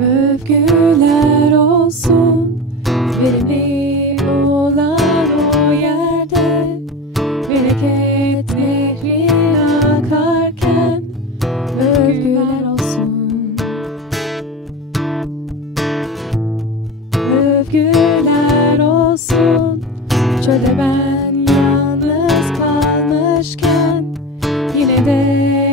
Övgüler olsun verimli olan o yerde. Bereket nehri akarken övgüler olsun. Övgüler olsun çölde ben yalnız kalmışken yine de